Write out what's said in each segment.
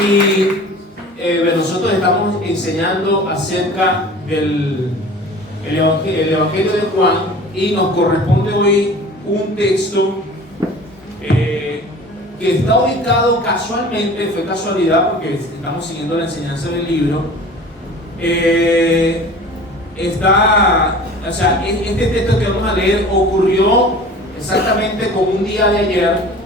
Y nosotros estamos enseñando acerca del Evangelio de Juan, y nos corresponde hoy un texto que está ubicado casualmente, fue casualidad porque estamos siguiendo la enseñanza del libro. Este texto que vamos a leer ocurrió exactamente como un día de ayer,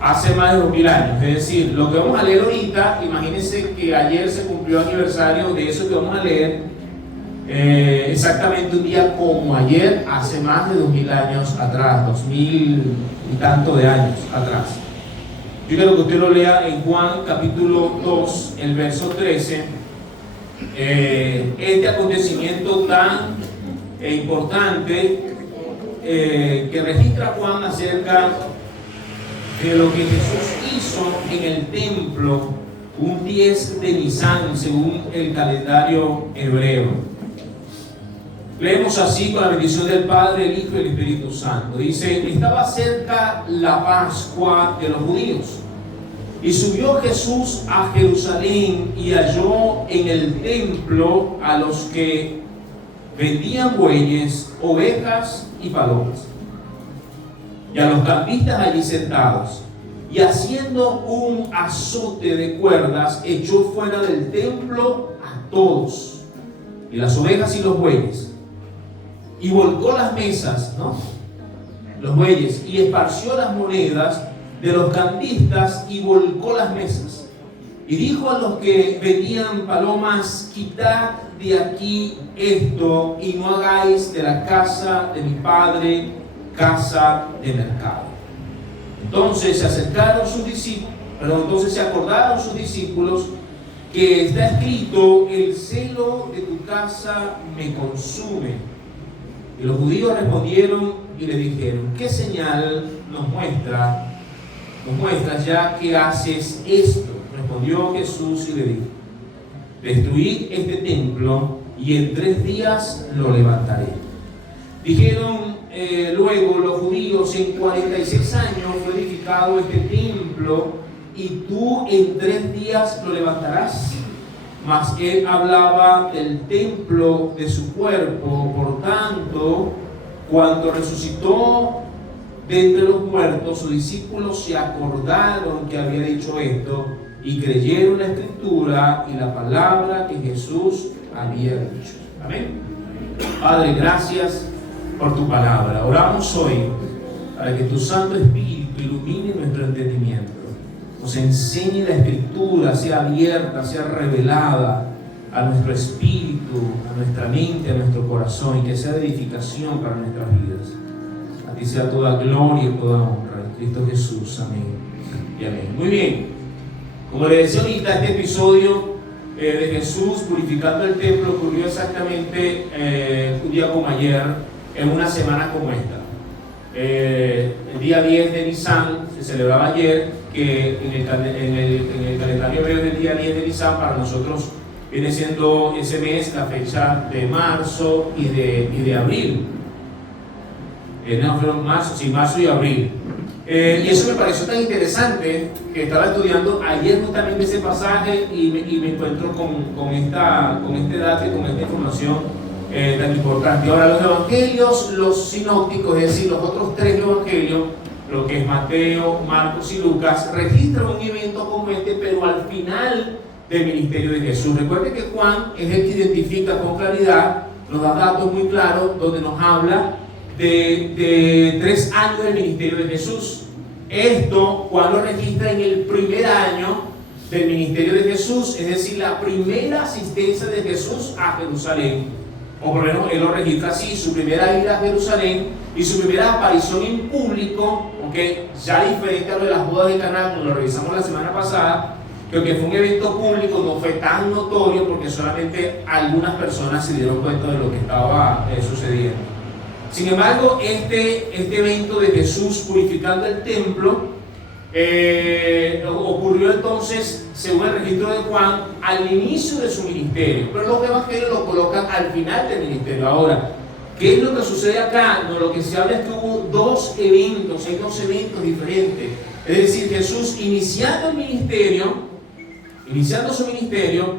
hace más de 2000 años. Es decir, lo que vamos a leer ahorita, imagínense que ayer se cumplió aniversario de eso que vamos a leer, exactamente un día como ayer, hace más de 2000 años atrás, 2000 y tanto de años atrás. Yo quiero que usted lo lea en Juan capítulo 2, el verso 13. Este acontecimiento tan importante que registra Juan acerca de lo que Jesús hizo en el templo un 10 de Nisan según el calendario hebreo. Leemos así con la bendición del Padre, el Hijo y el Espíritu Santo. Dice: estaba cerca la Pascua de los judíos, y subió Jesús a Jerusalén y halló en el templo a los que vendían bueyes, ovejas y palomas, y a los cambistas allí sentados, y haciendo un azote de cuerdas echó fuera del templo a todos, y las ovejas y los bueyes, y volcó las mesas, los bueyes, y esparció las monedas de los cambistas y volcó las mesas. Y dijo a los que vendían palomas: quitad de aquí esto, y no hagáis de la casa de mi padre casa de mercado. Entonces se acordaron sus discípulos que está escrito: el celo de tu casa me consume. Y los judíos respondieron y le dijeron: ¿qué señal nos muestras ya que haces esto? Respondió Jesús y le dijo: destruid este templo y en 3 días lo levantaré. Dijeron luego los judíos: en 46 años fue edificado este templo, y tú en 3 días lo levantarás. Mas él hablaba del templo de su cuerpo. Por tanto, cuando resucitó de entre los muertos, sus discípulos se acordaron que había dicho esto, y creyeron la escritura y la palabra que Jesús había dicho. Amén. Padre, gracias por tu palabra. Oramos hoy para que tu Santo Espíritu ilumine nuestro entendimiento, nos enseñe la escritura, sea abierta, sea revelada a nuestro espíritu, a nuestra mente, a nuestro corazón, y que sea de edificación para nuestras vidas. A ti sea toda gloria y toda honra en Cristo Jesús. Amén y amén. Muy bien, como le decía ahorita, este episodio de Jesús purificando el templo ocurrió exactamente un día como ayer, en una semana como esta. El día 10 de Nisan se celebraba ayer, que en el calendario hebreo del día 10 de Nisan para nosotros viene siendo ese mes la fecha de marzo y de abril. Marzo y abril. Y eso me pareció tan interesante que estaba estudiando ayer justamente ese pasaje y me encuentro con este dato y con esta información tan importante. Ahora, los evangelios, los sinópticos, es decir, los otros 3 evangelios, lo que es Mateo, Marcos y Lucas, registran un evento como este, pero al final del ministerio de Jesús. Recuerde que Juan es el que identifica con claridad, nos da datos muy claros, donde nos habla de 3 años del ministerio de Jesús. Esto Juan lo registra en el primer año del ministerio de Jesús, es decir, la primera asistencia de Jesús a Jerusalén. O por lo menos él lo registra así: su primera ida a Jerusalén y su primera aparición en público, ya diferente a lo de las bodas de Caná, como lo revisamos la semana pasada, que fue un evento público, no fue tan notorio porque solamente algunas personas se dieron cuenta de lo que estaba sucediendo. Sin embargo, este evento de Jesús purificando el templo ocurrió entonces, según el registro de Juan, al inicio de su ministerio, pero los evangelios lo colocan al final del ministerio. Ahora, ¿qué es lo que sucede acá? No, lo que se habla es que hubo 2 eventos, hay 2 eventos diferentes. Es decir, Jesús iniciando el ministerio, iniciando su ministerio,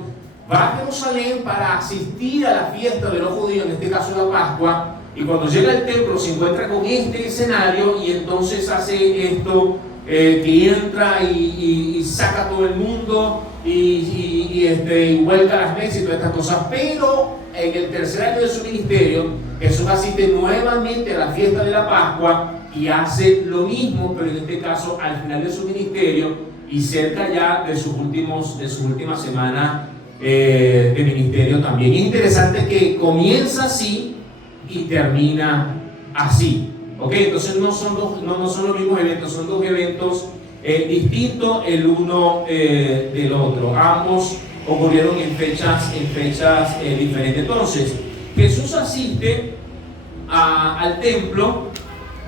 va a Jerusalén para asistir a la fiesta de los judíos, en este caso la Pascua, y cuando llega al templo se encuentra con este escenario y entonces hace esto, que entra y saca a todo el mundo y vuelca las mesas y todas estas cosas. Pero en el tercer año de su ministerio, Jesús asiste nuevamente a la fiesta de la Pascua y hace lo mismo, pero en este caso al final de su ministerio y cerca ya de sus últimas semanas de ministerio también. Es interesante que comienza así y termina así. ¿Ok? Entonces no son los mismos eventos, son dos eventos distintos el uno del otro. Ambos ocurrieron en fechas diferentes. Entonces, Jesús asiste al templo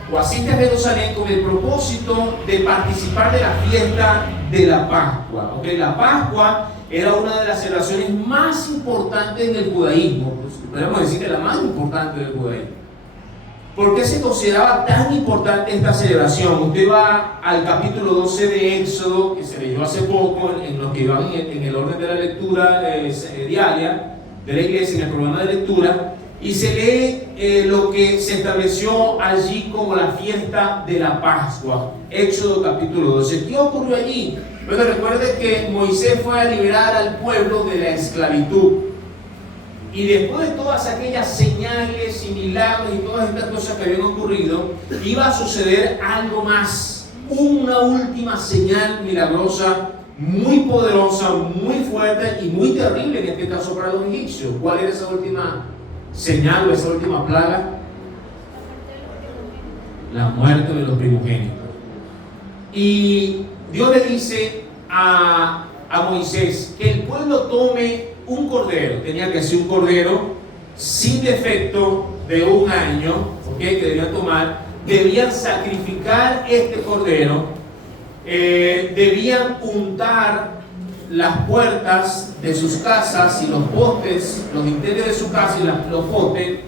o asiste a Jerusalén con el propósito de participar de la fiesta de la Pascua. ¿Ok? La Pascua era una de las celebraciones más importantes en el judaísmo. Pues, podríamos decir que la más importante del judaísmo. ¿Por qué se consideraba tan importante esta celebración? Usted va al capítulo 12 de Éxodo, que se leyó hace poco, en los que iban en el orden de la lectura diaria de la iglesia, en el programa de lectura, y se lee lo que se estableció allí como la fiesta de la Pascua. Éxodo capítulo 12. ¿Qué ocurrió allí? Bueno, recuerde que Moisés fue a liberar al pueblo de la esclavitud. Y después de todas aquellas señales y milagros y todas estas cosas que habían ocurrido, iba a suceder algo más, una última señal milagrosa, muy poderosa, muy fuerte y muy terrible en este caso para los egipcios. ¿Cuál era esa última señal o esa última plaga? La muerte de los primogénitos. Y Dios le dice a Moisés que el pueblo tome un cordero, tenía que ser un cordero sin defecto de un año, ¿okay? Que debían sacrificar este cordero, debían untar las puertas de sus casas y los postes, los dinteles de su casa y los postes,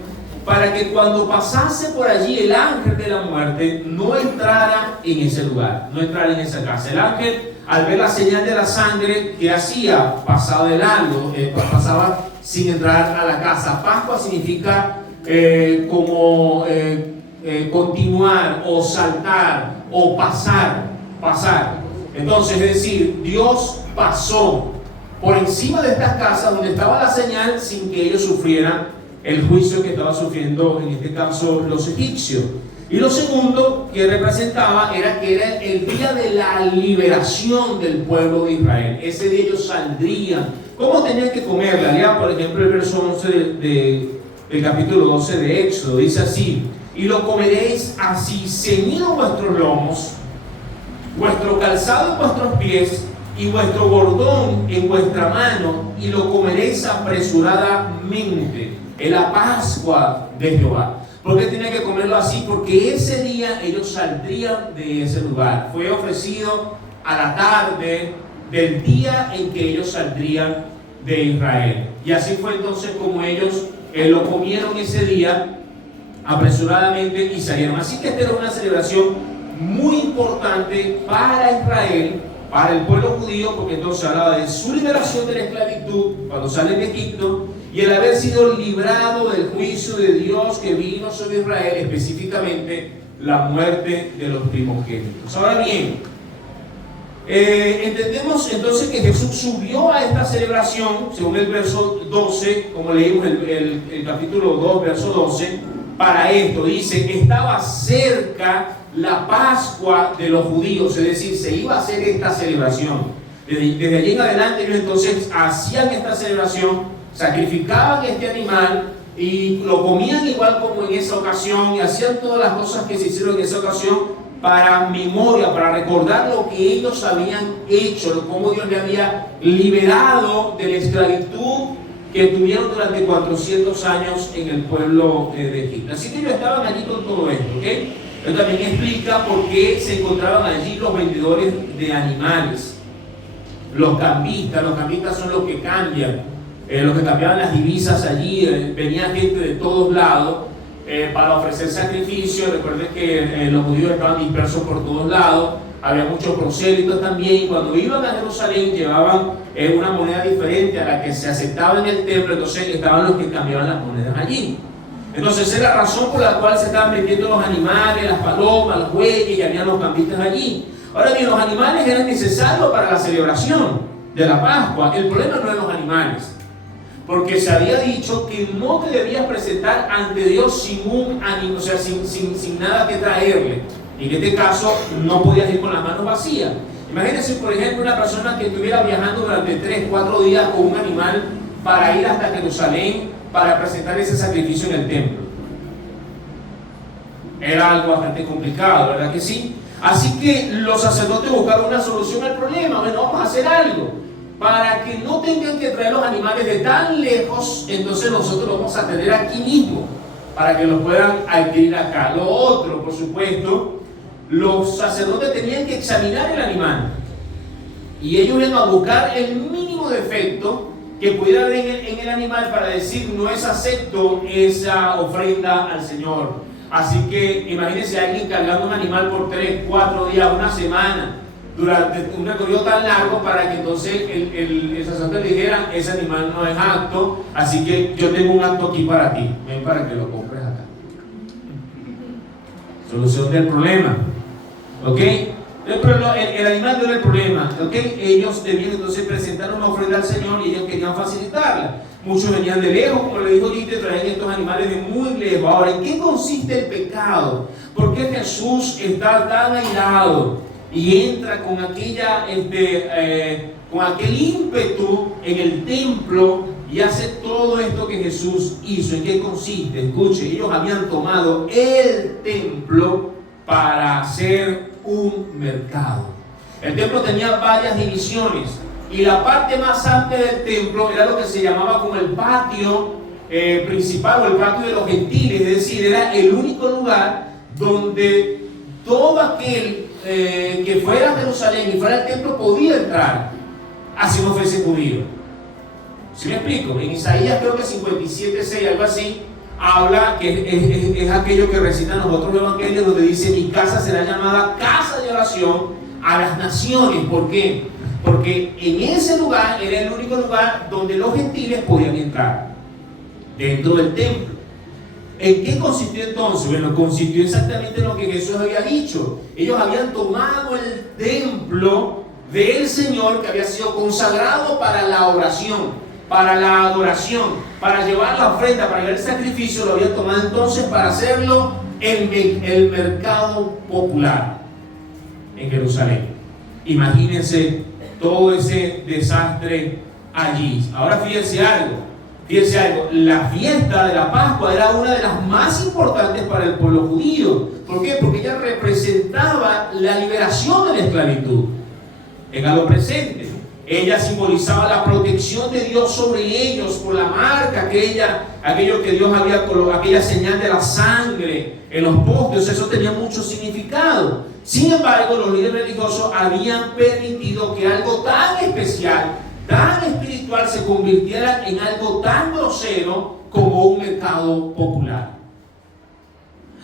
para que cuando pasase por allí el ángel de la muerte no entrara en ese lugar, no entrara en esa casa. El ángel, al ver la señal de la sangre que hacía, pasaba de largo, pasaba sin entrar a la casa. Pascua significa continuar o saltar o pasar. Entonces, es decir, Dios pasó por encima de estas casas donde estaba la señal sin que ellos sufrieran el juicio que estaba sufriendo, en este caso, los egipcios. Y lo segundo que representaba era que era el día de la liberación del pueblo de Israel. Ese día ellos saldrían. ¿Cómo tenían que comerla? Lea, por ejemplo, el verso 11 del capítulo 12 de Éxodo. Dice así: y lo comeréis así, ceñido vuestros lomos, vuestro calzado en vuestros pies, y vuestro bordón en vuestra mano, y lo comeréis apresuradamente. Es la Pascua de Jehová. ¿Por qué tenía que comerlo así? Porque ese día ellos saldrían de ese lugar. Fue ofrecido a la tarde del día en que ellos saldrían de Israel. Y así fue entonces como ellos lo comieron ese día apresuradamente y salieron. Así que esta era una celebración muy importante para Israel, para el pueblo judío, porque entonces hablaba de su liberación de la esclavitud cuando salen de Egipto y el haber sido librado del juicio de Dios que vino sobre Israel, específicamente la muerte de los primogénitos. Ahora bien, entendemos entonces que Jesús subió a esta celebración, según el verso 12, como leímos el capítulo 2, verso 12, para esto. Dice, estaba cerca la Pascua de los judíos, es decir, se iba a hacer esta celebración. Desde allí en adelante ellos entonces hacían esta celebración, sacrificaban este animal y lo comían igual como en esa ocasión y hacían todas las cosas que se hicieron en esa ocasión para memoria, para recordar lo que ellos habían hecho, cómo Dios les había liberado de la esclavitud que tuvieron durante 400 años en el pueblo de Egipto. Así que ellos estaban allí con todo esto, ¿ok? Él también explica por qué se encontraban allí los vendedores de animales, los cambistas son los que cambian, los que cambiaban las divisas allí. Venía gente de todos lados para ofrecer sacrificios. Recuerden que los judíos estaban dispersos por todos lados había muchos prosélitos también, y cuando iban a Jerusalén llevaban una moneda diferente a la que se aceptaba en el templo, entonces estaban los que cambiaban las monedas allí. Entonces esa es la razón por la cual se estaban metiendo los animales, las palomas, los bueyes, y había los cambistas allí. Ahora bien, los animales eran necesarios para la celebración de la Pascua. El problema no eran los animales, porque se había dicho que no te debías presentar ante Dios sin un animal, o sea, sin nada que traerle. En este caso, no podías ir con las manos vacías. Imagínense, por ejemplo, una persona que estuviera viajando durante 3, 4 días con un animal para ir hasta Jerusalén para presentar ese sacrificio en el templo. Era algo bastante complicado, ¿verdad que sí? Así que los sacerdotes buscaron una solución al problema. Bueno, vamos a hacer algo para que no tengan que traer los animales de tan lejos. Entonces nosotros los vamos a tener aquí mismo para que los puedan adquirir acá. Lo otro, por supuesto, los sacerdotes tenían que examinar el animal y ellos iban a buscar el mínimo defecto que pudiera haber en el animal para decir: no es acepto esa ofrenda al Señor. Así que imagínense a alguien cargando un animal por 3, 4 días, una semana, durante un recorrido tan largo, para que entonces el sacerdote le dijera: ese animal no es apto, así que yo tengo un acto aquí para ti, ven para que lo compres acá. Solución del problema, ¿ok? El animal no era el problema, ¿ok? Ellos debían entonces presentar una ofrenda al Señor y ellos querían facilitarla. Muchos venían de lejos, como le dijo ahorita, traían estos animales de muy lejos. Ahora, ¿en qué consiste el pecado? ¿Por qué Jesús está tan airado y entra con aquel ímpetu en el templo y hace todo esto que Jesús hizo? ¿En qué consiste? Escuche, ellos habían tomado el templo para hacer un mercado. El templo tenía varias divisiones y la parte más amplia del templo era lo que se llamaba como el patio principal, o el patio de los gentiles, es decir, era el único lugar donde todo aquel que fuera a Jerusalén y fuera al templo podía entrar, así no fuese judío. ¿Sí me explico? En Isaías creo que 57:6, algo así, habla que es aquello que recitan los otros evangelios, donde dice: mi casa será llamada casa de oración a las naciones. ¿Por qué? Porque en ese lugar era el único lugar donde los gentiles podían entrar, dentro del templo. ¿En qué consistió entonces? Bueno, consistió exactamente en lo que Jesús había dicho. Ellos habían tomado el templo del Señor, que había sido consagrado para la oración, para la adoración, para llevar la ofrenda, para llevar el sacrificio. Lo habían tomado entonces para hacerlo en el mercado popular en Jerusalén. Imagínense todo ese desastre allí. Ahora fíjense algo, la fiesta de la Pascua era una de las más importantes para el pueblo judío. ¿Por qué? Porque ella representaba la liberación de la esclavitud. Téngalo presente. Ella simbolizaba la protección de Dios sobre ellos por la marca, aquello que Dios había colocado, aquella señal de la sangre en los postes. Eso tenía mucho significado. Sin embargo, los líderes religiosos habían permitido que algo tan especial, tan espiritual, se convirtiera en algo tan grosero como un mercado popular.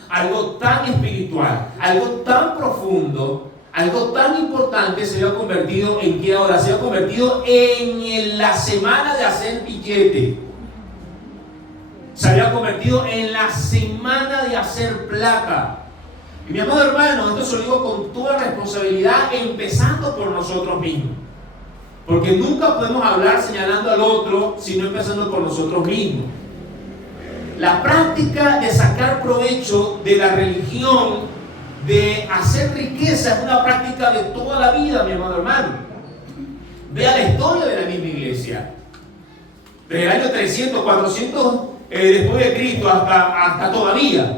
Algo tan espiritual, algo tan profundo, algo tan importante se había convertido en ¿qué ahora? Se había convertido en la semana de hacer billete. Se había convertido en la semana de hacer plata. Y mi amado hermano, esto se lo digo con toda responsabilidad, empezando por nosotros mismos. Porque nunca podemos hablar señalando al otro, sino empezando por nosotros mismos. La práctica de sacar provecho de la religión, de hacer riqueza, es una práctica de toda la vida, mi amado hermano. Vea la historia de la misma iglesia. Desde el año 300, 400 después de Cristo hasta todavía.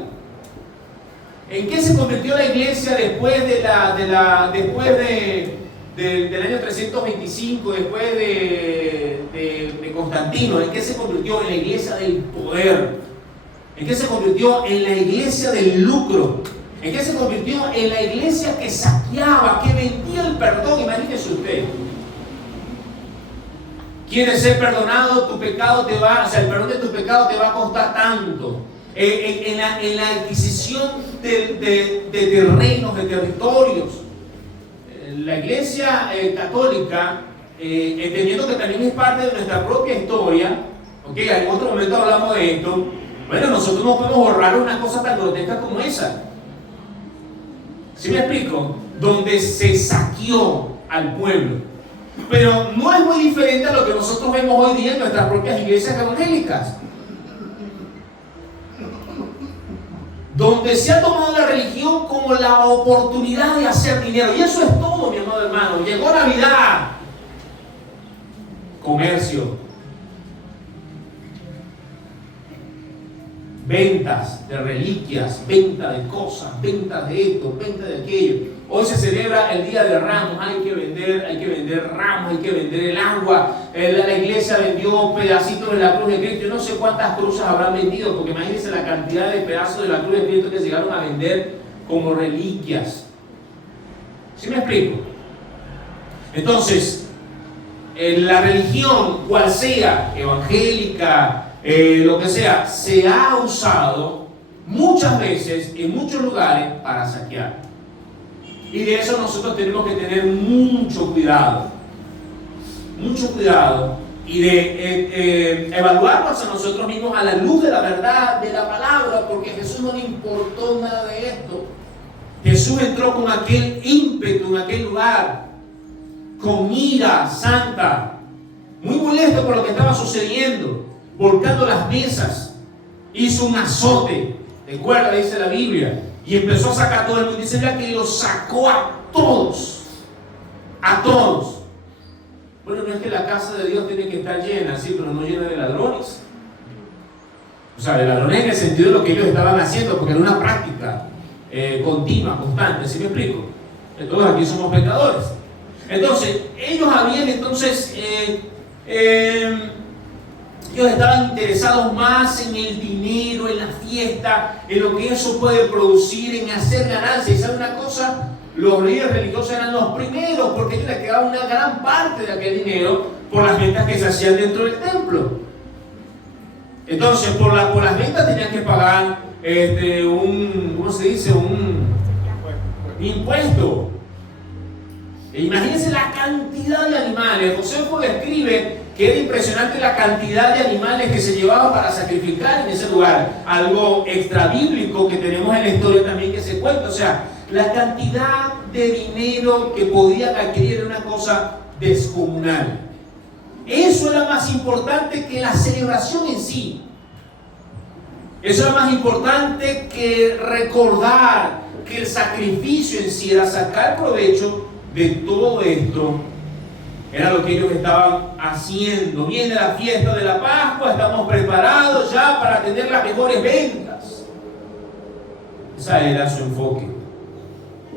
¿En qué se convirtió la iglesia después del año 325, después de Constantino? ¿En qué se convirtió? En la iglesia del poder. ¿En qué se convirtió? En la iglesia del lucro. ¿En qué se convirtió? En la iglesia que saqueaba, que vendía el perdón. Imagínese usted. ¿Quieres ser perdonado? Tu pecado te va, el perdón de tu pecado te va a costar tanto. En la adquisición de terrenos, de territorios. la Iglesia católica, entendiendo que también es parte de nuestra propia historia, ¿okay? En otro momento hablamos de esto. Bueno, nosotros no podemos borrar una cosa tan grotesca como esa. ¿Sí me explico? Donde se saqueó al pueblo. Pero no es muy diferente a lo que nosotros vemos hoy día en nuestras propias iglesias evangélicas, donde se ha tomado la religión como la oportunidad de hacer dinero. Y eso es todo, mi amado hermano. Llegó Navidad, comercio, ventas de reliquias, venta de cosas, venta de esto, venta de aquello. Hoy se celebra el Día de Ramos, hay que vender ramos, hay que vender el agua. La iglesia vendió pedacitos de la cruz de Cristo. Yo no sé cuántas cruces habrán vendido, porque imagínense la cantidad de pedazos de la cruz de Cristo que llegaron a vender como reliquias. ¿Sí me explico? Entonces, la religión, cual sea, evangélica, lo que sea, se ha usado muchas veces en muchos lugares para saquear. Y de eso nosotros tenemos que tener mucho cuidado y de evaluarnos a nosotros mismos a la luz de la verdad, de la palabra, porque a Jesús no le importó nada de esto. Jesús entró con aquel ímpetu en aquel lugar, con ira santa, muy molesto por lo que estaba sucediendo, volcando las mesas, hizo un azote, recuerda, dice la Biblia, y empezó a sacar a todo el mundo. Dice ya que los sacó a todos. Bueno, no es que la casa de Dios tiene que estar llena, sí, pero no llena de ladrones. O sea, de ladrones en el sentido de lo que ellos estaban haciendo, porque era una práctica continua, constante. ¿Sí me explico? Todos aquí somos pecadores. Entonces, ellos habían ellos estaban interesados más en el dinero, en la fiesta, en lo que eso puede producir, en hacer ganancias. ¿Y saben una cosa? Los líderes religiosos eran los primeros, porque a ellos les quedaba una gran parte de aquel dinero por las ventas que se hacían dentro del templo. Entonces, por las ventas tenían que pagar ¿cómo se dice? Un impuesto. Imagínense la cantidad de animales. Josefo describe que era impresionante la cantidad de animales que se llevaban para sacrificar en ese lugar. Algo extra bíblico que tenemos en la historia también que se cuenta. O sea, la cantidad de dinero que podían adquirir era una cosa descomunal. Eso era más importante que la celebración en sí. Eso era más importante que recordar que el sacrificio en sí era sacar provecho de todo esto. Era lo que ellos estaban haciendo. Viene la fiesta de la Pascua, estamos preparados ya para tener las mejores ventas. Ese era su enfoque.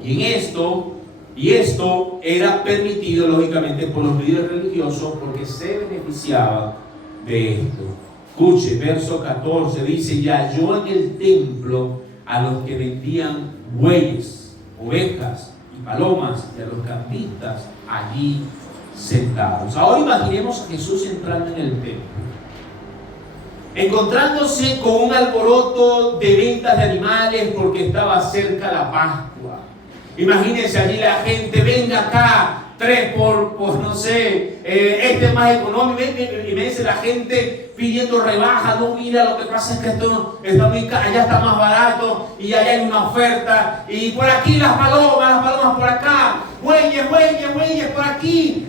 Y esto era permitido lógicamente por los líderes religiosos porque se beneficiaban de esto. Escuche, verso 14 dice: y halló en el templo a los que vendían bueyes, ovejas y palomas, y a los cambistas allí sentados. Ahora imaginemos a Jesús entrando en el templo, encontrándose con un alboroto de ventas de animales porque estaba cerca la Pascua. Imagínense allí la gente: venga acá, 3 por no sé, este es más económico. Y me dice la gente pidiendo rebaja. No, mira, lo que pasa es que esto está muy caro, allá está más barato y allá hay una oferta. Y por aquí las palomas por acá, bueyes por aquí.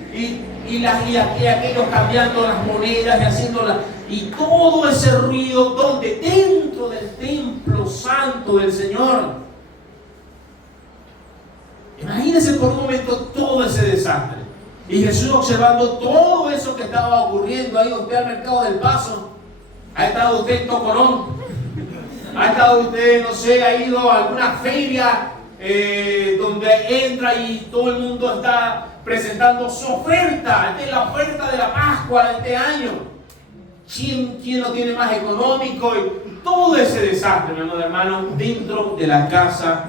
Y aquellos cambiando las monedas y haciéndolas. Y todo ese ruido, donde dentro del templo santo del Señor. Imagínense por un momento todo ese desastre. Y Jesús observando todo eso que estaba ocurriendo. Ha ido usted al mercado del Paso, ha estado usted en Tocorón, ha estado usted, no sé, ha ido a alguna feria donde entra y todo el mundo está presentando su oferta. Esta es la oferta de la Pascua de este año. ¿Quién lo tiene más económico? Y todo ese desastre, mi amado hermano, dentro de la casa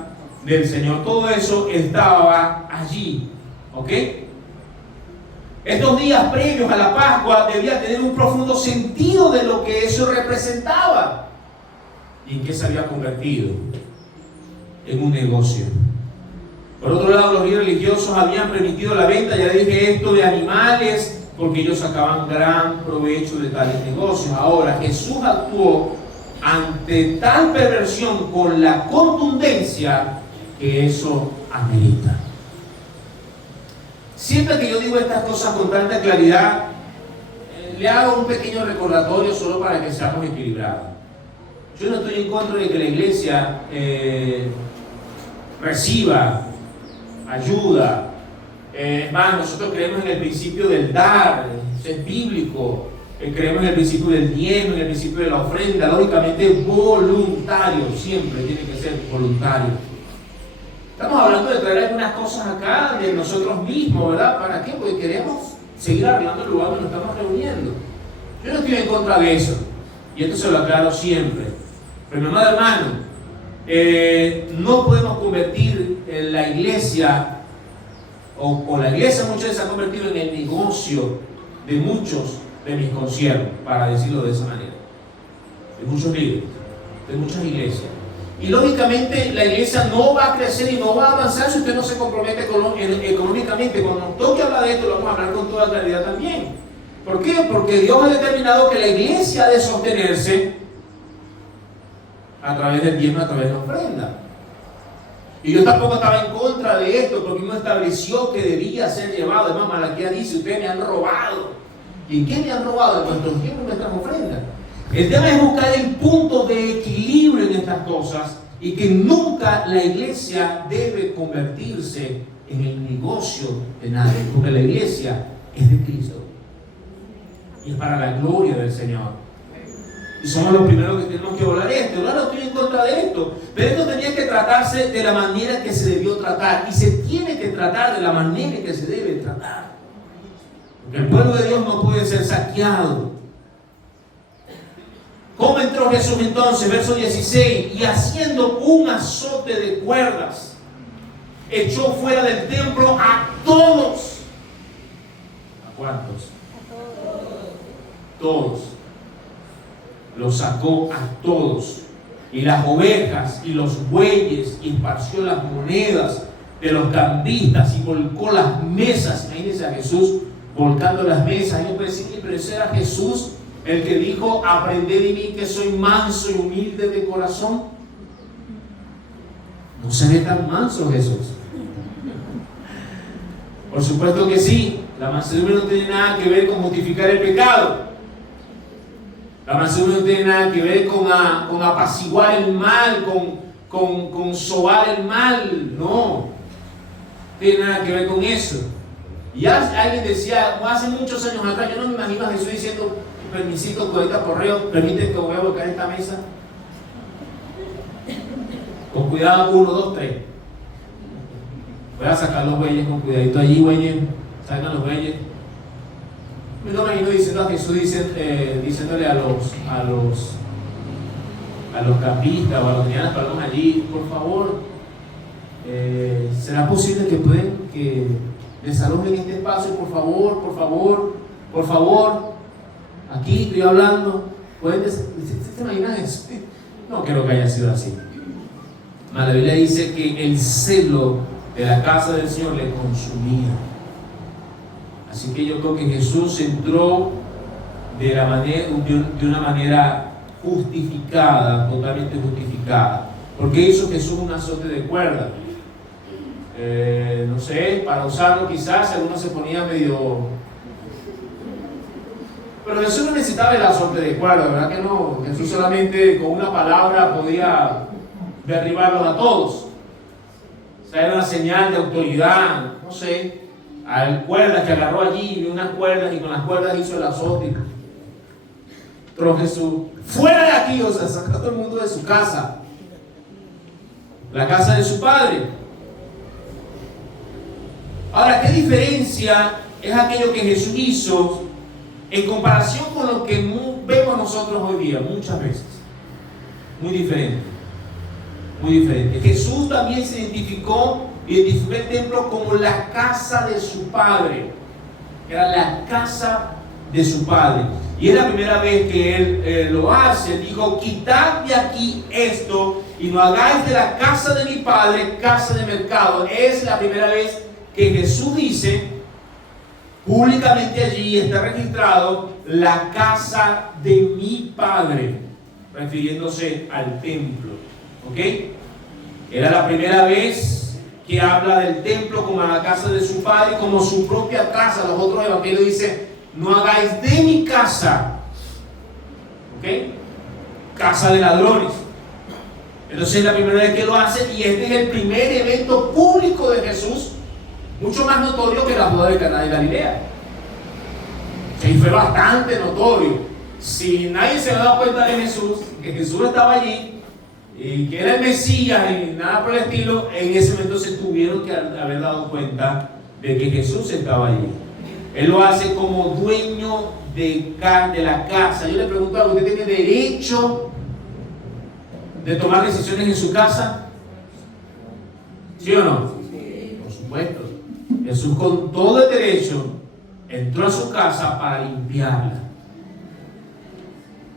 del Señor. Todo eso estaba allí. ¿Ok? Estos días previos a la Pascua debía tener un profundo sentido de lo que eso representaba. ¿Y en qué se había convertido? En un negocio. Por otro lado, los líderes religiosos habían permitido la venta, ya le dije esto, de animales, porque ellos sacaban gran provecho de tales negocios. Ahora, Jesús actuó ante tal perversión con la contundencia que eso amerita. Siempre que yo digo estas cosas con tanta claridad, le hago un pequeño recordatorio solo para que seamos equilibrados. Yo no estoy en contra de que la iglesia reciba ayuda. Más, nosotros creemos en el principio del dar, eso es bíblico. Creemos en el principio del diezmo, en el principio de la ofrenda, lógicamente voluntario, siempre tiene que ser voluntario. Estamos hablando de traer algunas cosas acá de nosotros mismos, ¿verdad? ¿Para qué? Porque queremos seguir arreglando el lugar donde nos estamos reuniendo. Yo no estoy en contra de eso, y esto se lo aclaro siempre. Pero mi amado hermano, no podemos convertir en la iglesia, o la iglesia muchas veces se ha convertido en el negocio de muchos de mis conciertos, para decirlo de esa manera, de muchos líderes, de muchas iglesias. Y lógicamente la iglesia no va a crecer y no va a avanzar si usted no se compromete económicamente. Cuando nos toque hablar de esto, lo vamos a hablar con toda claridad también. ¿Por qué? Porque Dios ha determinado que la iglesia ha de sostenerse a través del diezmo, a través de la ofrenda. Y yo tampoco estaba en contra de esto, porque uno estableció que debía ser llevado. Además, Malaquías dice: ustedes me han robado. ¿Y en qué me han robado? En nuestros diezmos y nuestras ofrendas. El tema es buscar el punto de equilibrio en estas cosas, y que nunca la iglesia debe convertirse en el negocio de nadie, porque la iglesia es de Cristo y es para la gloria del Señor. Y somos los primeros que tenemos que volar esto. Yo no estoy en contra de esto, pero esto tenía que tratarse de la manera que se debió tratar, y se tiene que tratar de la manera que se debe tratar, porque el pueblo de Dios no puede ser saqueado. ¿Cómo entró Jesús entonces? Verso 16: y haciendo un azote de cuerdas, echó fuera del templo a todos. ¿A cuántos? A todos. Los sacó a todos. Y las ovejas y los bueyes, y esparció las monedas de los cambistas, y volcó las mesas. Imagínense a Jesús volcando las mesas. Y yo pensé: pero ese era Jesús, el que dijo: aprended de mí que soy manso y humilde de corazón. No se ve tan manso Jesús. Por supuesto que sí. La mansedumbre no tiene nada que ver con justificar el pecado. La mansedumbre no tiene nada que ver con apaciguar el mal, con sobar el mal. No tiene nada que ver con eso. Y alguien decía, hace muchos años atrás, yo no me imagino a Jesús diciendo: permisito, codita correo, permite que voy a volcar esta mesa. Con cuidado, 1, 2, 3. Voy a sacar los bueyes con cuidadito allí, bueyes. Sacan los bueyes. Yo no me imagino diciendo a Jesús, diciéndole a los campistas o a los que llevan las palomas allí: por favor, ¿será posible que desalojen este espacio? Por favor. Aquí estoy hablando. ¿Se imaginan eso? No creo que haya sido así. La Biblia dice que el celo de la casa del Señor le consumía. Así que yo creo que Jesús entró de una manera justificada, totalmente justificada. ¿Por qué hizo Jesús un azote de cuerda? No sé, para usarlo quizás, algunos se ponían medio... Pero Jesús no necesitaba el azote de cuerda, ¿verdad que no? Jesús solamente con una palabra podía derribarlos a todos. O sea, era una señal de autoridad, no sé. Hay cuerdas que agarró allí, y unas cuerdas, y con las cuerdas hizo el azote. Pero Jesús, fuera de aquí, o sea, sacó a todo el mundo de su casa, la casa de su padre. Ahora, ¿qué diferencia es aquello que Jesús hizo en comparación con lo que vemos nosotros hoy día? Muchas veces muy diferente, muy diferente. Jesús también se identificó el templo como la casa de su padre. Era la casa de su padre, y es la primera vez que él lo hace. Dijo: quitad de aquí esto, y no hagáis de la casa de mi padre casa de mercado. Es la primera vez que Jesús dice públicamente allí, está registrado, la casa de mi padre, refiriéndose al templo. ¿Ok? Era la primera vez que habla del templo como la casa de su padre, como su propia casa. Los otros evangelios dicen, no hagáis de mi casa, ¿ok?, casa de ladrones. Entonces es la primera vez que lo hace, y este es el primer evento público de Jesús, mucho más notorio que la boda de Caná de Galilea. Y fue bastante notorio. Si nadie se había dado cuenta de Jesús, que Jesús estaba allí y que era el Mesías y nada por el estilo, en ese momento se tuvieron que haber dado cuenta de que Jesús estaba allí. Él lo hace como dueño de la casa. Yo le pregunto, ¿usted tiene derecho de tomar decisiones en su casa? ¿Sí o no? Sí. Por supuesto. Jesús con todo el derecho entró a su casa para limpiarla.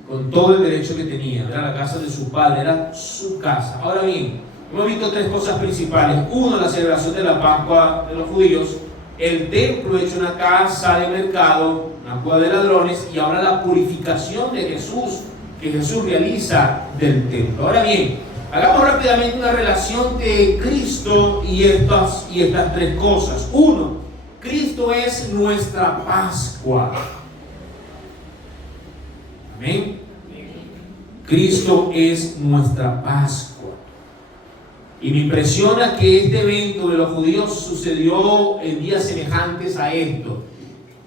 Con todo el derecho que tenía. Era la casa de su padre, era su casa. Ahora bien, hemos visto tres cosas principales. Uno, la celebración de la Pascua de los judíos. El templo hecho una casa de mercado, una cueva de ladrones, y ahora la purificación de Jesús, que Jesús realiza del templo. Ahora bien, hagamos rápidamente una relación de Cristo y estas tres cosas. Uno, Cristo es nuestra Pascua. Amén. Cristo es nuestra Pascua. Y me impresiona que este evento de los judíos sucedió en días semejantes a esto.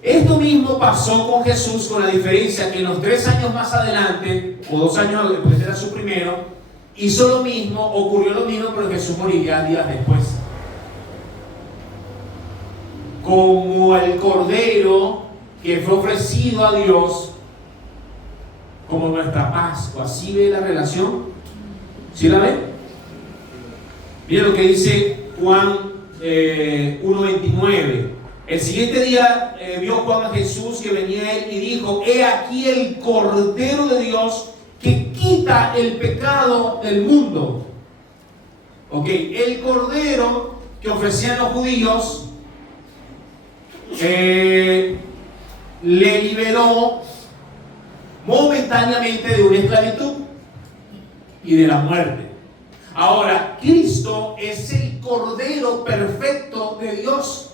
Esto mismo pasó con Jesús, con la diferencia que en los 3 años más adelante, o 2 años después era su primero, hizo lo mismo, ocurrió lo mismo, pero Jesús moriría días después. Como el cordero que fue ofrecido a Dios como nuestra Pascua. ¿Sí ve la relación? ¿Sí la ve? Mira lo que dice Juan 1:29. El siguiente día vio Juan a Jesús que venía a él y dijo: he aquí el Cordero de Dios que quita el pecado del mundo. Ok, el Cordero que ofrecían los judíos le liberó momentáneamente de una esclavitud y de la muerte. Ahora, Cristo es el Cordero perfecto de Dios,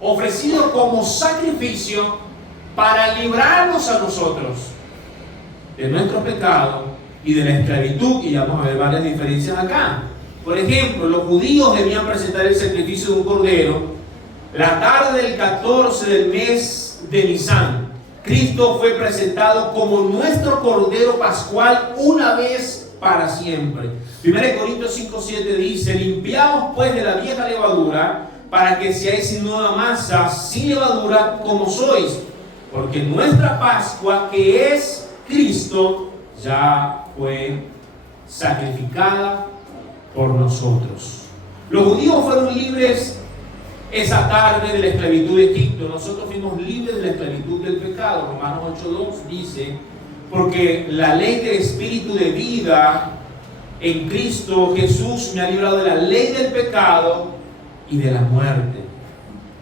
ofrecido como sacrificio para librarnos a nosotros de nuestro pecado y de la esclavitud, y vamos a ver varias diferencias acá. Por ejemplo, los judíos debían presentar el sacrificio de un cordero la tarde del 14 del mes de Nisan. Cristo fue presentado como nuestro Cordero Pascual una vez para siempre. 1 Corintios 5:7 dice: limpiaos pues de la vieja levadura, para que seáis sin nueva masa, sin levadura, como sois, porque nuestra Pascua, que es Cristo, ya fue sacrificada por nosotros. Los judíos fueron libres esa tarde de la esclavitud de Egipto. Nosotros fuimos libres de la esclavitud del pecado. Romanos 8:2 dice: porque la ley del Espíritu de vida en Cristo Jesús me ha librado de la ley del pecado y de la muerte.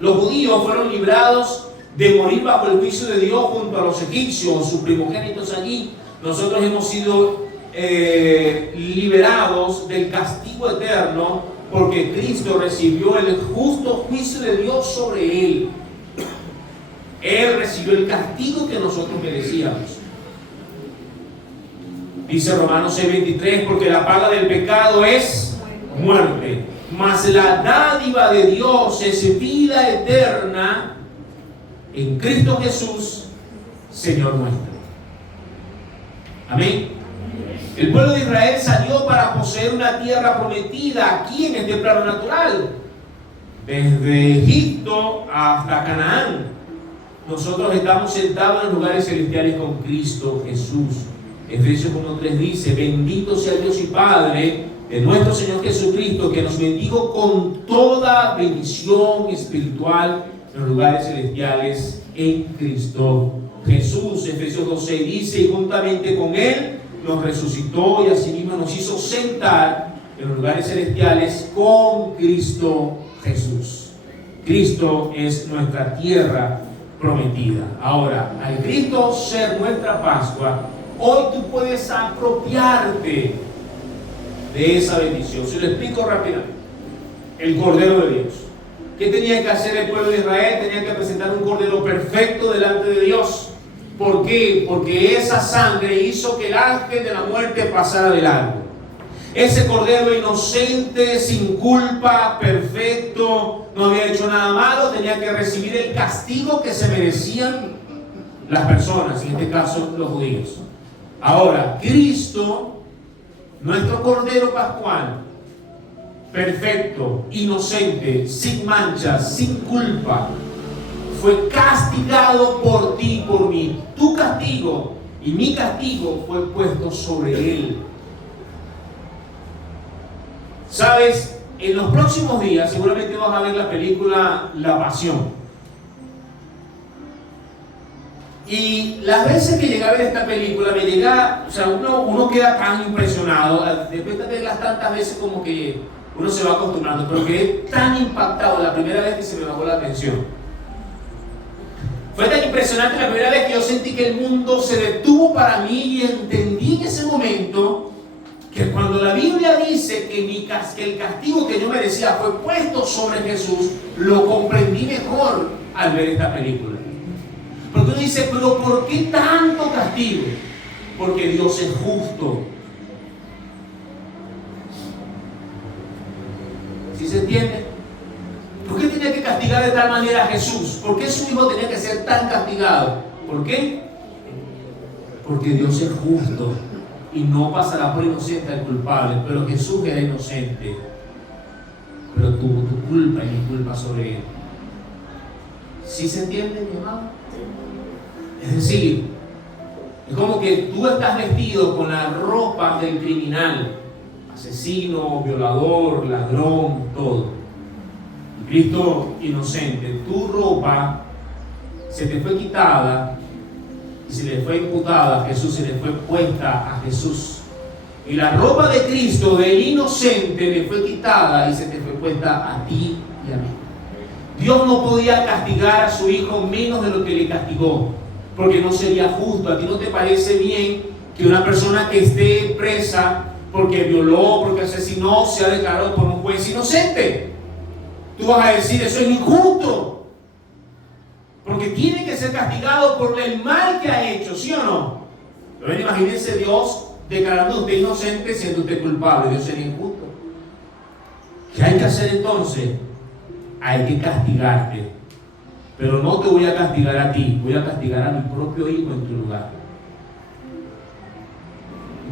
Los judíos fueron librados de morir bajo el juicio de Dios junto a los egipcios, sus primogénitos allí. Nosotros hemos sido liberados del castigo eterno, porque Cristo recibió el justo juicio de Dios sobre él. Él recibió el castigo que nosotros merecíamos. Dice Romanos 6:23: porque la paga del pecado es muerte, mas la dádiva de Dios es vida eterna en Cristo Jesús, Señor nuestro. Amén. El pueblo de Israel salió para poseer una tierra prometida aquí en este plano natural, desde Egipto hasta Canaán. Nosotros estamos sentados en lugares celestiales con Cristo Jesús. Efesios 1:3 dice: bendito sea Dios y Padre de nuestro Señor Jesucristo, que nos bendijo con toda bendición espiritual en los lugares celestiales en Cristo Jesús. Efesios 2:6 dice: y juntamente con Él nos resucitó y asimismo nos hizo sentar en los lugares celestiales con Cristo Jesús. Cristo es nuestra tierra prometida. Ahora, al Cristo ser nuestra Pascua, hoy tú puedes apropiarte de esa bendición. Se lo explico rápidamente. El Cordero de Dios. ¿Qué tenía que hacer el pueblo de Israel? Tenía que presentar un Cordero perfecto delante de Dios. ¿Por qué? Porque esa sangre hizo que el ángel de la muerte pasara de largo. Ese Cordero inocente, sin culpa, perfecto, no había hecho nada malo, tenía que recibir el castigo que se merecían las personas, en este caso los judíos. Ahora, Cristo, nuestro Cordero pascual, perfecto, inocente, sin manchas, sin culpa, fue castigado por ti y por mí. Tu castigo y mi castigo fue puesto sobre él. Sabes, en los próximos días seguramente vas a ver la película La Pasión. Y las veces que llegué a ver esta película, me llega, o sea, uno queda tan impresionado, después de verlas tantas veces como que uno se va acostumbrando, pero quedé tan impactado la primera vez que se me bajó la atención. Fue tan impresionante la primera vez que yo sentí que el mundo se detuvo para mí y entendí en ese momento que cuando la Biblia dice que el castigo que yo merecía fue puesto sobre Jesús, lo comprendí mejor al ver esta película. Porque uno dice, pero ¿por qué tanto castigo? Porque Dios es justo. ¿Sí se entiende? ¿Por qué tenía que castigar de tal manera a Jesús? ¿Por qué su hijo tenía que ser tan castigado? ¿Por qué? Porque Dios es justo y no pasará por inocente al culpable. Pero Jesús era inocente, pero tuvo tu culpa y mi culpa sobre él. ¿Sí se entiende, mi amado? Es decir, es como que tú estás vestido con la ropa del criminal, asesino, violador, ladrón, todo. Y Cristo inocente, tu ropa se te fue quitada y se le fue imputada a Jesús, se le fue puesta a Jesús. Y la ropa de Cristo, del inocente, le fue quitada y se te fue puesta a ti y a mí. Dios no podía castigar a su hijo menos de lo que le castigó, porque no sería justo. ¿A ti no te parece bien que una persona que esté presa porque violó, porque asesinó, sea declarado por un juez inocente? Tú vas a decir, eso es injusto, porque tiene que ser castigado por el mal que ha hecho, ¿sí o no? Pero imagínense Dios declarando a usted inocente siendo usted culpable. Dios sería injusto. ¿Qué hay que hacer entonces? Hay que castigarte. Pero no te voy a castigar a ti, voy a castigar a mi propio hijo en tu lugar.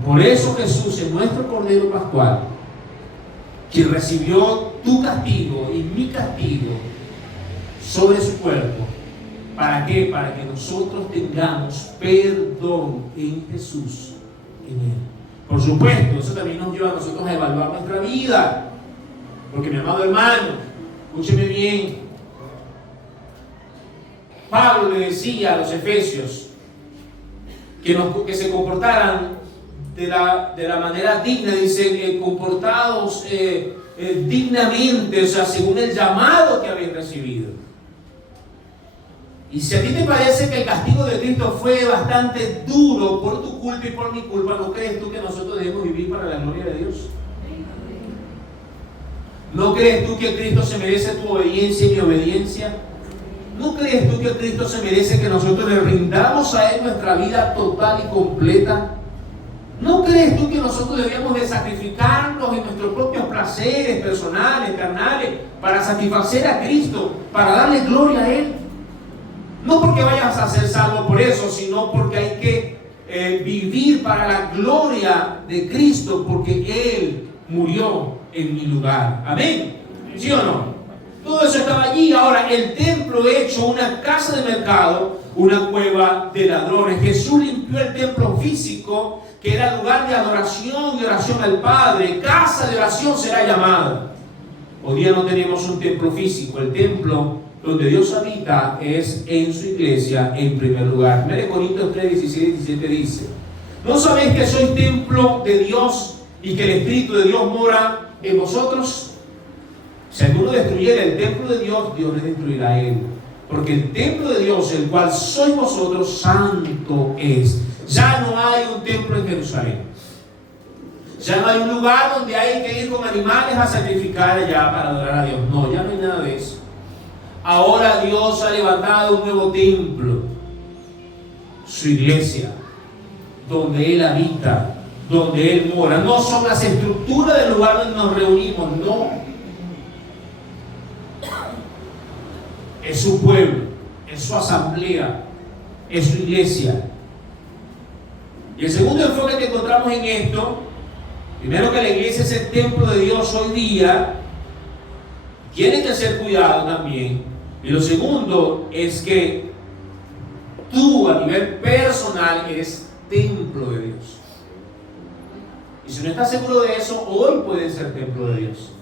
Por eso Jesús es nuestro Cordero Pascual, quien recibió tu castigo y mi castigo sobre su cuerpo. ¿Para qué? Para que nosotros tengamos perdón en Jesús, en él. Por supuesto, eso también nos lleva a nosotros a evaluar nuestra vida. Porque, mi amado hermano, escúcheme bien, Pablo le decía a los efesios que se comportaran de la manera digna. Dice, comportados dignamente, o sea, según el llamado que habéis recibido. Y si a ti te parece que el castigo de Cristo fue bastante duro por tu culpa y por mi culpa, ¿no crees tú que nosotros debemos vivir para la gloria de Dios? ¿No crees tú que Cristo se merece tu obediencia y mi obediencia? ¿No crees tú que Cristo se merece que nosotros le rindamos a Él nuestra vida total y completa? ¿No crees tú que nosotros debíamos de sacrificarnos en nuestros propios placeres personales, carnales, para satisfacer a Cristo, para darle gloria a Él? No porque vayas a ser salvo por eso, sino porque hay que vivir para la gloria de Cristo, porque Él murió en mi lugar. Amén. ¿Sí o no? Todo eso estaba allí. Ahora, el templo hecho una casa de mercado, una cueva de ladrones. Jesús limpió el templo físico, que era lugar de adoración y oración al Padre. Casa de oración será llamada. Hoy día no tenemos un templo físico. El templo donde Dios habita es en su iglesia en primer lugar. 1 Corintios 3, 16 y 17 dice: ¿No sabéis que sois templo de Dios y que el Espíritu de Dios mora en vosotros? Si alguno destruyera el templo de Dios, Dios le destruirá a él. Porque el templo de Dios, el cual sois vosotros, santo es. Ya no hay un templo en Jerusalén. Ya no hay un lugar donde hay que ir con animales a sacrificar allá para adorar a Dios. No, ya no hay nada de eso. Ahora Dios ha levantado un nuevo templo, su iglesia, donde Él habita, donde Él mora. No son las estructuras del lugar donde nos reunimos, no. Es su pueblo, es su asamblea, es su iglesia. Y el segundo enfoque que encontramos en esto, primero, que la iglesia es el templo de Dios hoy día, tiene que ser cuidado también. Y lo segundo es que tú a nivel personal eres templo de Dios. Y si no estás seguro de eso, hoy puedes ser templo de Dios,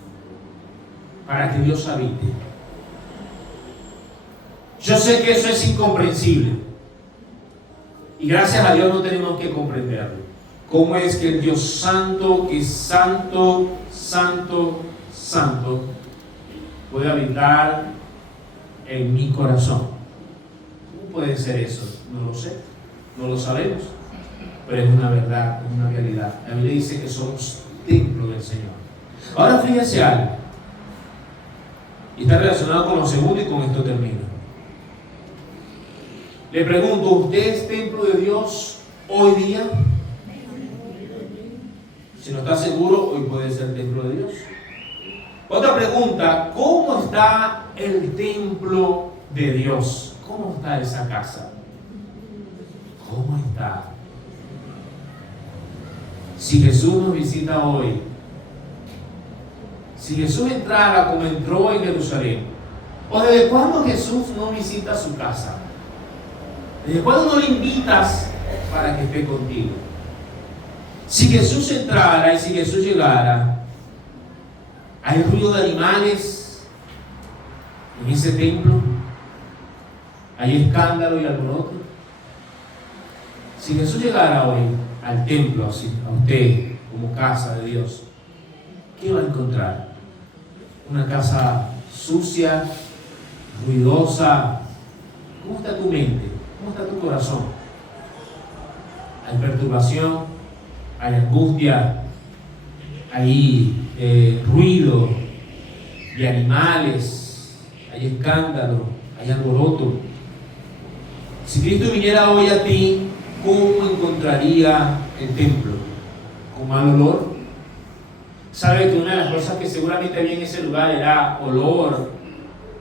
para que Dios habite. Yo sé que eso es incomprensible, y gracias a Dios no tenemos que comprenderlo. ¿Cómo es que el Dios santo, que es santo, santo, santo, puede habitar en mi corazón? ¿Cómo puede ser eso? No lo sé, no lo sabemos, pero es una verdad, es una realidad. La Biblia dice que somos templo del Señor. Ahora fíjense algo, y está relacionado con lo segundo, y con esto termino. Le pregunto, ¿usted es templo de Dios hoy día? Si no está seguro, hoy puede ser templo de Dios. Otra pregunta, ¿cómo está el templo de Dios? ¿Cómo está esa casa? ¿Cómo está? Si Jesús nos visita hoy, si Jesús entrara como entró en Jerusalén, ¿o desde cuándo Jesús no visita su casa? ¿Desde cuándo no le invitas para que esté contigo? Si Jesús entrara y si Jesús llegara, ¿hay ruido de animales en ese templo? ¿Hay escándalo y alboroto? Si Jesús llegara hoy al templo, así, a usted como casa de Dios, ¿qué va a encontrar? Una casa sucia, ruidosa. ¿Cómo está tu mente? ¿Cómo está tu corazón? ¿Hay perturbación? ¿Hay angustia? ¿Hay ruido de animales? ¿Hay escándalo? ¿Hay alboroto? Si Cristo viniera hoy a ti, ¿cómo encontraría el templo? ¿Con mal olor? ¿Sabe que una de las cosas que seguramente había en ese lugar era olor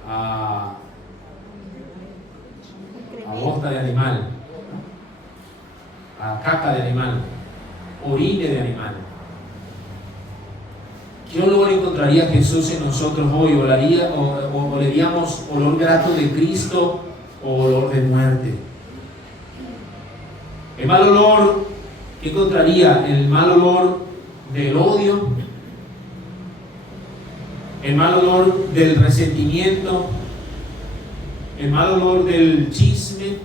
a bosta de animal, a caca de animal, orine de animal? ¿Qué olor encontraría Jesús en nosotros hoy? ¿Oleríamos olor grato de Cristo o olor de muerte? El mal olor, ¿qué encontraría? El mal olor del odio, el mal olor del resentimiento, el mal olor del chisme,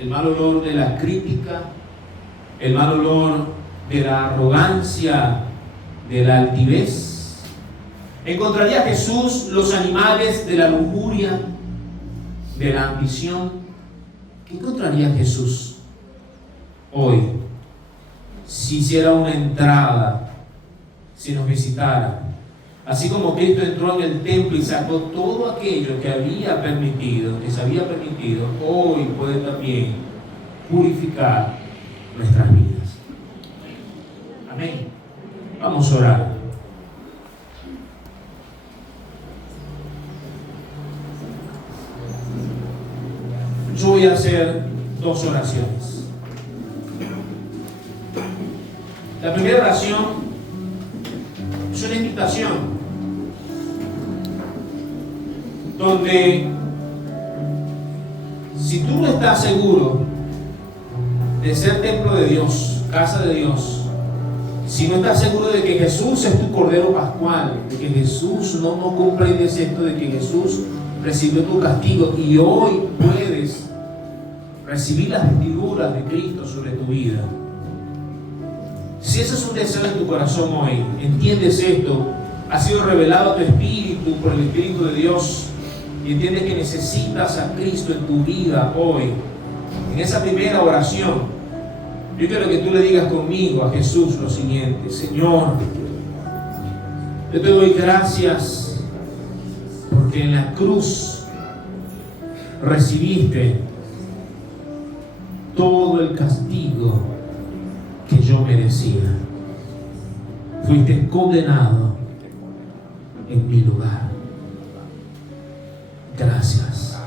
el mal olor de la crítica, el mal olor de la arrogancia, de la altivez. ¿Encontraría Jesús los animales de la lujuria, de la ambición? ¿Qué encontraría Jesús hoy si hiciera una entrada, si nos visitara? Así como Cristo entró en el templo y sacó todo aquello que había permitido, que se había permitido, hoy puede también purificar nuestras vidas. Amén. Vamos a orar. Yo voy a hacer dos oraciones. La primera oración es una invitación donde, si tú no estás seguro de ser templo de Dios, casa de Dios, si no estás seguro de que Jesús es tu Cordero Pascual, de que Jesús no comprendes esto, de que Jesús recibió tu castigo y hoy puedes recibir las vestiduras de Cristo sobre tu vida, Si ese es un deseo en tu corazón hoy, entiendes esto, ha sido revelado a tu espíritu por el Espíritu de Dios y entiendes que necesitas a Cristo en tu vida hoy, en esa primera oración, yo quiero que tú le digas conmigo a Jesús lo siguiente: Señor, yo te doy gracias porque en la cruz recibiste todo el castigo que yo merecía. Fuiste condenado en mi lugar. Gracias.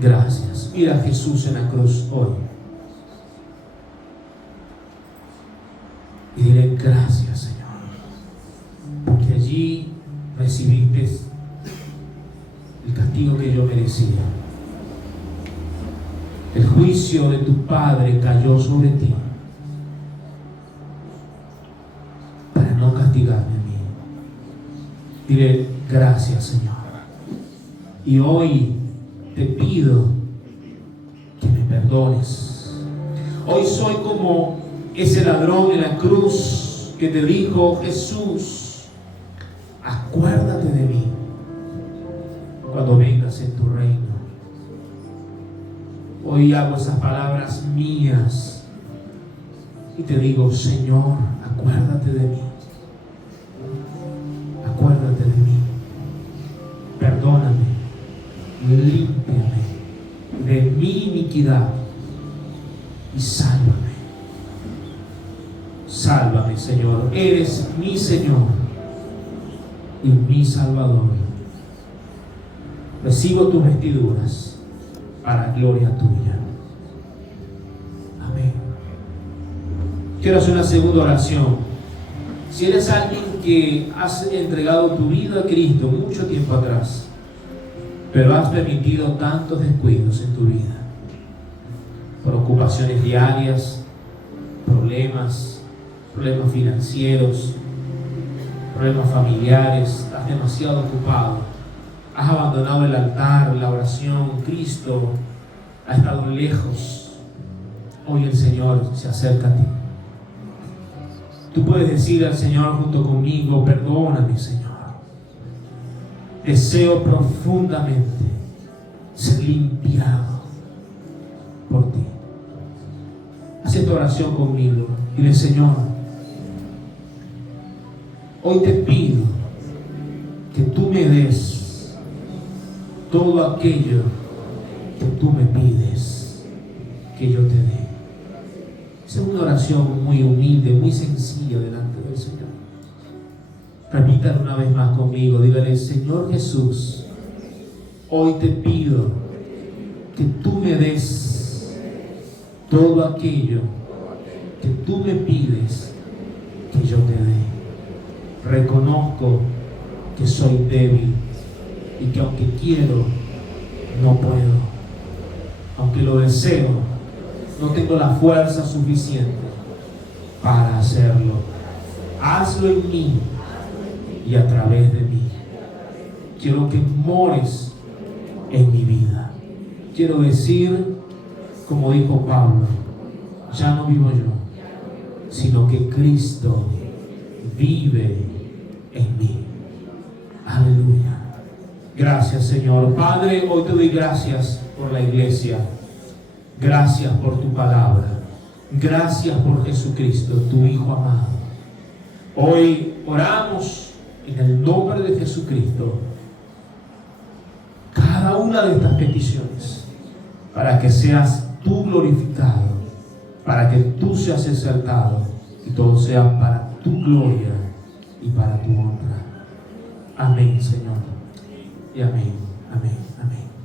Gracias. Mira a Jesús en la cruz hoy y dile: gracias, Señor, porque allí recibiste el castigo que yo merecía. El juicio de tu Padre cayó sobre ti para no castigarme a mí. Dile: gracias, Señor. Y hoy te pido que me perdones. Hoy soy como ese ladrón en la cruz que te dijo: Jesús, acuérdate de mí cuando vengas en tu reino. Hoy hago esas palabras mías y te digo: Señor, acuérdate de mí. Acuérdate de mí. Perdóname. Límpiame de mi iniquidad y sálvame. Sálvame, Señor. Eres mi Señor y mi Salvador. Recibo tus vestiduras para gloria tuya. Amén. Quiero hacer una segunda oración. Si eres alguien que has entregado tu vida a Cristo mucho tiempo atrás, pero has permitido tantos descuidos en tu vida, preocupaciones diarias, problemas financieros, problemas familiares, estás demasiado ocupado, has abandonado el altar, la oración, Cristo ha estado lejos. Hoy el Señor se acerca a ti. Tú puedes decir al Señor junto conmigo: perdóname, Señor. Deseo profundamente ser limpiado por ti. Haz esta oración conmigo. Dile: Señor, hoy te pido que tú me des todo aquello que tú me pides que yo te dé. Es una oración muy humilde, muy sencilla delante del Señor. Repítalo una vez más conmigo. Dígale: Señor Jesús, hoy te pido que tú me des todo aquello que tú me pides que yo te dé. Reconozco que soy débil y que aunque quiero, no puedo. Aunque lo deseo, no tengo la fuerza suficiente para hacerlo. Hazlo en mí y a través de mí. Quiero que mores en mi vida. Quiero decir, como dijo Pablo: ya no vivo yo, sino que Cristo vive en mí. Aleluya. Gracias, Señor. Padre, hoy te doy gracias por la iglesia. Gracias por tu palabra. Gracias por Jesucristo, tu Hijo amado. Hoy oramos en el nombre de Jesucristo cada una de estas peticiones, para que seas tú glorificado, para que tú seas exaltado, y todo sea para tu gloria y para tu honra. Amén, Señor. Y amén, amén, amén.